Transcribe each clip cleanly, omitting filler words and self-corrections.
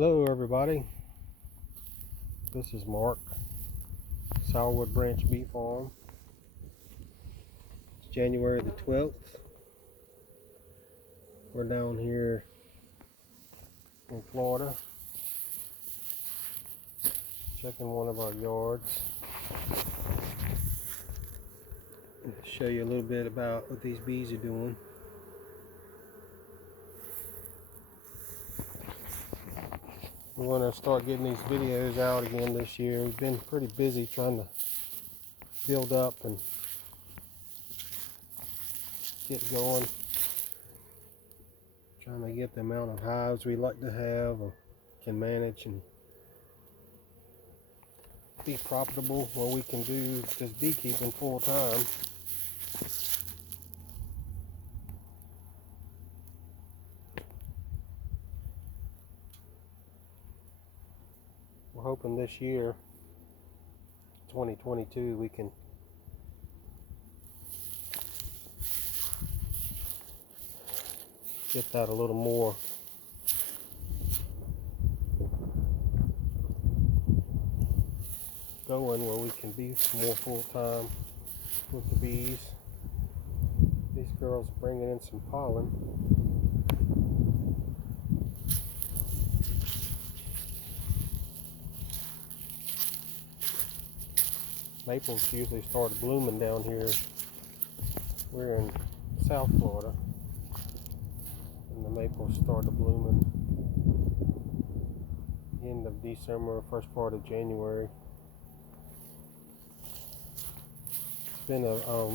Hello everybody, this is Mark, Sourwood Branch Bee Farm. It's January the 12th. We're down here in Florida, checking one of our yards. I'll show you a little bit about what these bees are doing. We want to start getting these videos out again this year. We've been pretty busy trying to build up and get going, trying to get the amount of hives we like to have or can manage and be profitable where we can do just beekeeping full time. We're hoping this year, 2022, we can get that a little more going, where we can be more full-time with the bees. These girls are bringing in some pollen. Maples usually start blooming down here. We're in South Florida, and the maples started blooming end of December, first part of January. It's been a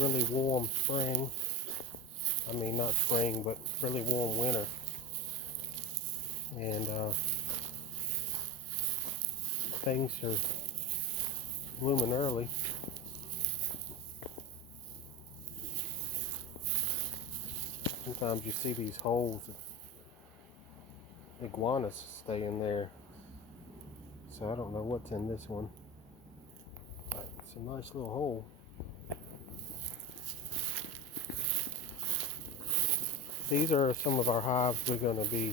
really warm spring. I mean, not spring, but really warm winter. And things are blooming early. Sometimes you see these holes, iguanas stay in there. So I don't know what's in this one, but it's a nice little hole. These are some of our hives we're going to be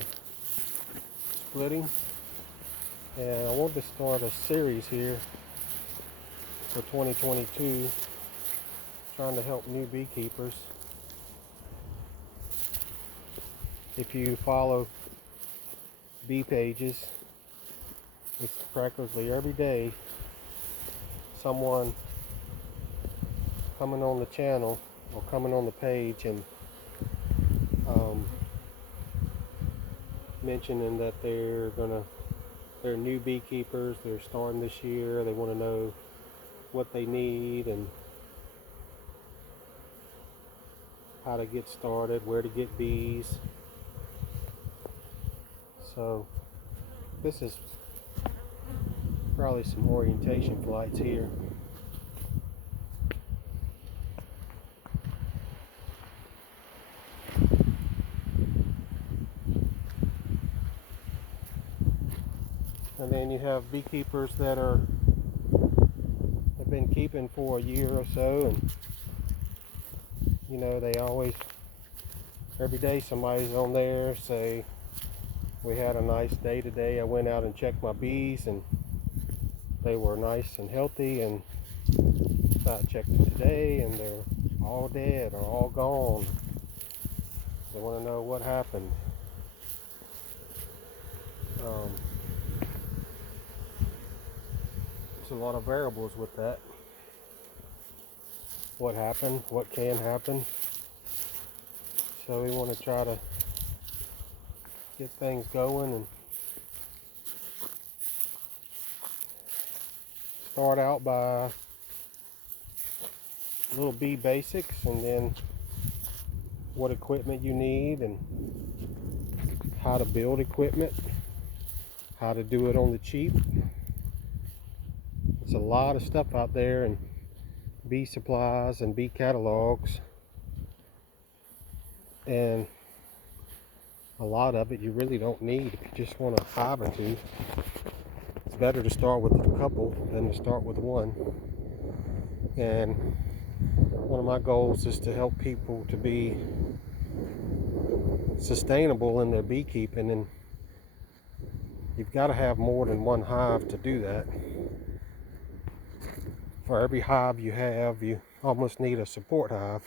splitting, and I want to start a series here for 2022, trying to help new beekeepers. If you follow bee pages, it's practically every day someone coming on the channel or coming on the page and mentioning that they're new beekeepers, they're starting this year, they want to know what they need and how to get started, where to get bees. So this is probably some orientation flights here. And then you have beekeepers that have been keeping for a year or so, and you know, they always, every day somebody's on there say, we had a nice day today, I went out and checked my bees and they were nice and healthy, and I checked them today and they're all dead or all gone. They want to know what happened. There's a lot of variables with that. What happened, what can happen. So we want to try to get things going and start out by little bee basics, and then what equipment you need and how to build equipment, how to do it on the cheap. There's a lot of stuff out there in bee supplies and bee catalogs, and a lot of it you really don't need if you just want a hive or two. It's better to start with a couple than to start with one. And one of my goals is to help people to be sustainable in their beekeeping and You've got to have more than one hive to do that. For every hive you have, you almost need a support hive.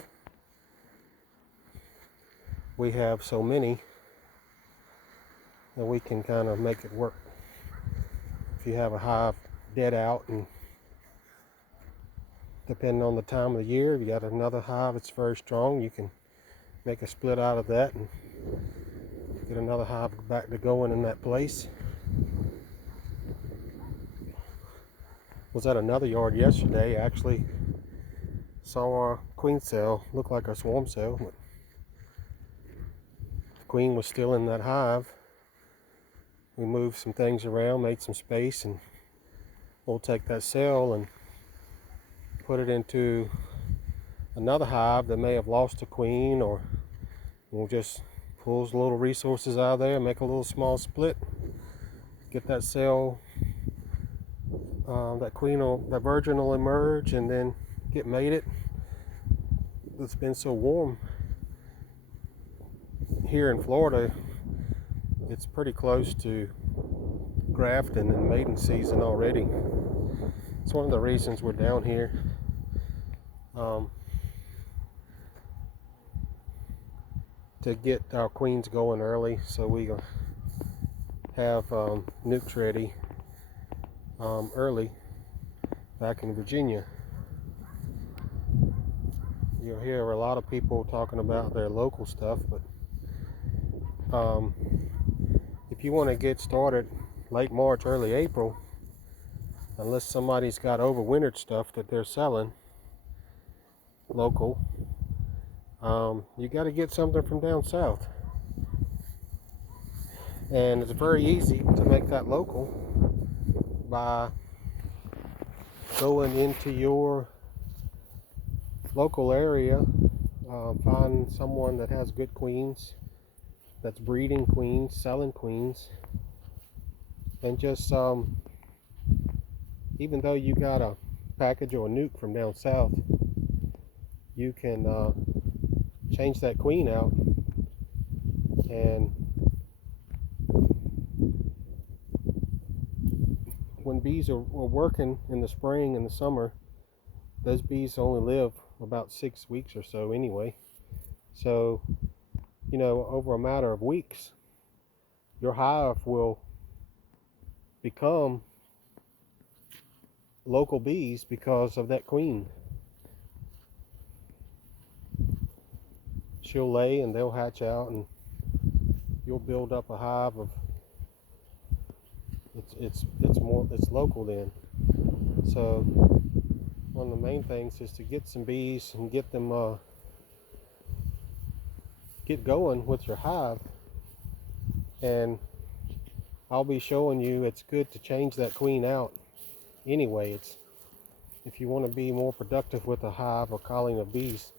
We have so many that we can kind of make it work. If you have a hive dead out, and depending on the time of the year, if you got another hive that's very strong, you can make a split out of that and get another hive back to going in that place. Was at another yard yesterday. Actually saw our queen cell look like a swarm cell, but the queen was still in that hive. We moved some things around, made some space, and we'll take that cell and put it into another hive that may have lost a queen, or we'll just pull the little resources out of there, make a little small split, get that cell, that virgin will emerge and then get mated. It's been so warm here in Florida, it's pretty close to grafting and mating season already. It's one of the reasons we're down here. To get our queens going early, so we have nukes ready early back in Virginia. You'll hear a lot of people talking about their local stuff, but if you want to get started late March, early April, unless somebody's got overwintered stuff that they're selling local, you got to get something from down south. And it's very easy to make that local by going into your local area, find someone that has good queens, that's breeding queens, selling queens, and just even though you got a package or a nuke from down south, you can change that queen out, and when bees are working in the spring and the summer, those bees only live about 6 weeks or so anyway. So, over a matter of weeks, your hive will become local bees because of that queen. She'll lay and they'll hatch out, and you'll build up a hive of it's local then. So one of the main things is to get some bees and get them get going with your hive. And I'll be showing you it's good to change that queen out anyway. It's if you want to be more productive with a hive or colony of bees,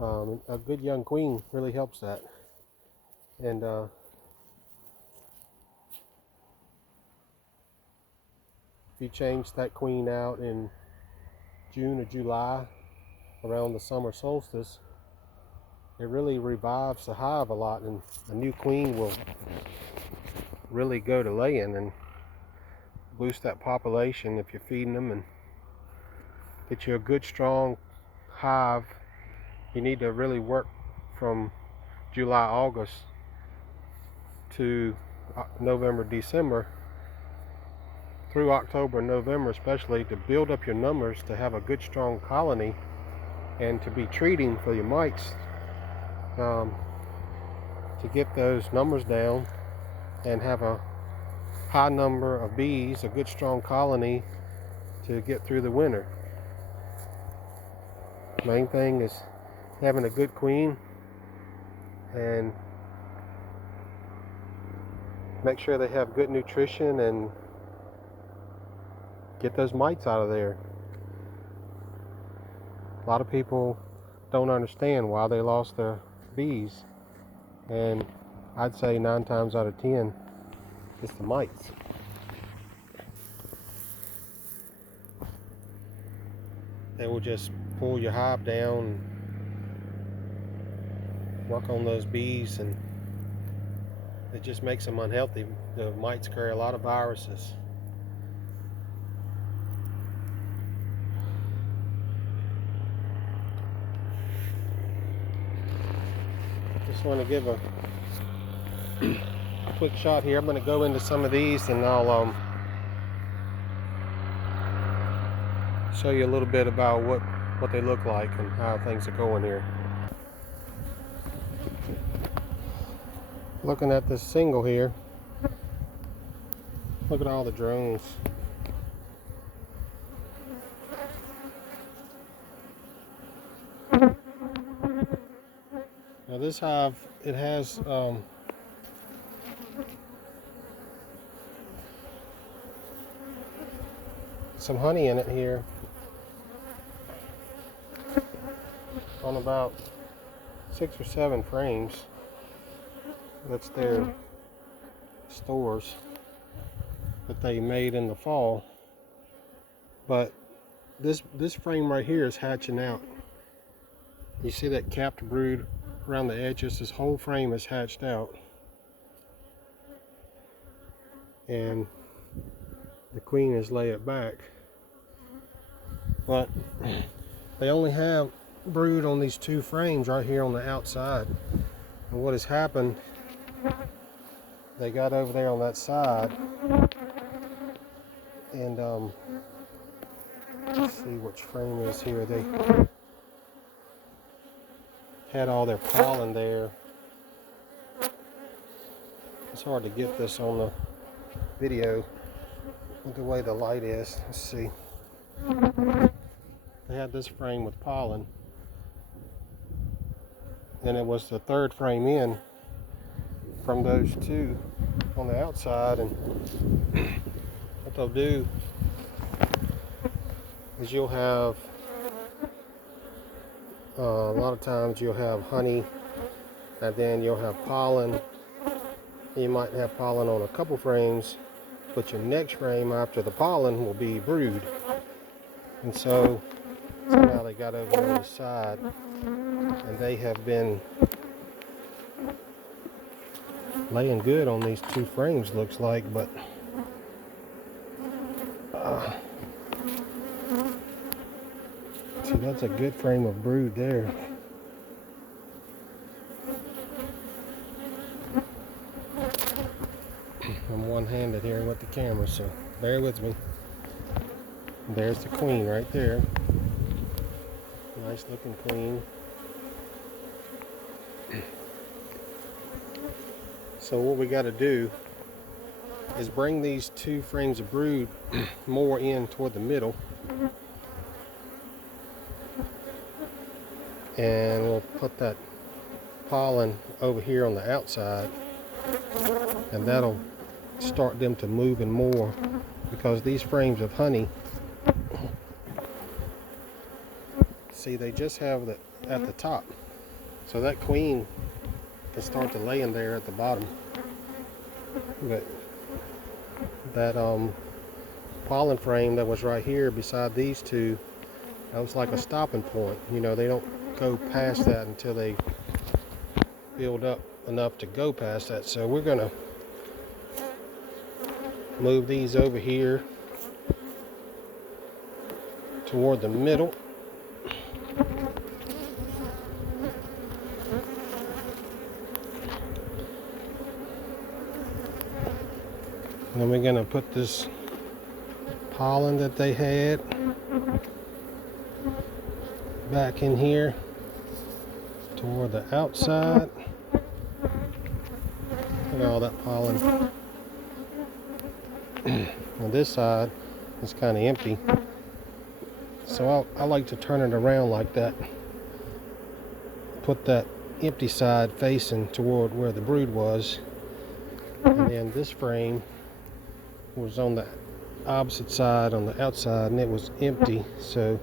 a good young queen really helps that. And if you change that queen out in June or July around the summer solstice, it really revives the hive a lot, and a new queen will really go to laying and boost that population if you're feeding them and get you a good strong hive. You need to really work from July, August to November, December, through October and November especially, to build up your numbers, to have a good strong colony, and to be treating for your mites, to get those numbers down and have a high number of bees, a good strong colony to get through the winter. Main thing is having a good queen, and make sure they have good nutrition and get those mites out of there. A lot of people don't understand why they lost their bees, and I'd say 9 times out of 10 it's the mites. They will just pull your hive down, work on those bees, and it just makes them unhealthy. The mites carry a lot of viruses. Just want to give a quick shot here. I'm going to go into some of these and I'll show you a little bit about what they look like and how things are going here. Looking at this single here, look at all the drones. Now this hive, it has some honey in it here on about 6 or 7 frames. That's their stores that they made in the fall. But this frame right here is hatching out. You see that capped brood around the edges? This whole frame is hatched out. And the queen has laid it back. But they only have brood on these 2 frames right here on the outside. And what has happened, they got over there on that side and let's see which frame is here. They had all their pollen there. It's hard to get this on the video with the way the light is. Let's see. They had this frame with pollen. Then it was the 3rd frame in from those 2 on the outside, and what they'll do is you'll have a lot of times you'll have honey, and then you'll have pollen. You might have pollen on a couple frames, but your next frame after the pollen will be brood. And so somehow they got over on the side, and they have been laying good on these 2 frames, looks like. But see, that's a good frame of brood there. I'm one-handed here with the camera, so bear with me. There's the queen right there. Nice looking queen. So what we got to do is bring these 2 frames of brood more in toward the middle, and we'll put that pollen over here on the outside, and that'll start them to move in more, because these frames of honey, see, they just have the at the top, so that queen can start to lay in there at the bottom. But that pollen frame that was right here beside these 2, that was like a stopping point. You know, they don't go past that until they build up enough to go past that. So we're gonna move these over here toward the middle. And then we're going to put this pollen that they had back in here toward the outside. Look at all that pollen. On this side, it's kind of empty. So I like to turn it around like that. Put that empty side facing toward where the brood was. And then this frame was on the opposite side on the outside, and it was empty. So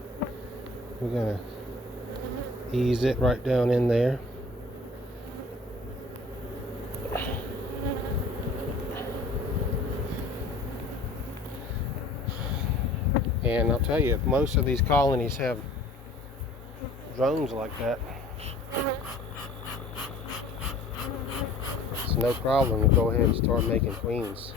we're going to ease it right down in there. And I'll tell you, if most of these colonies have drones like that, it's no problem to go ahead and start making queens.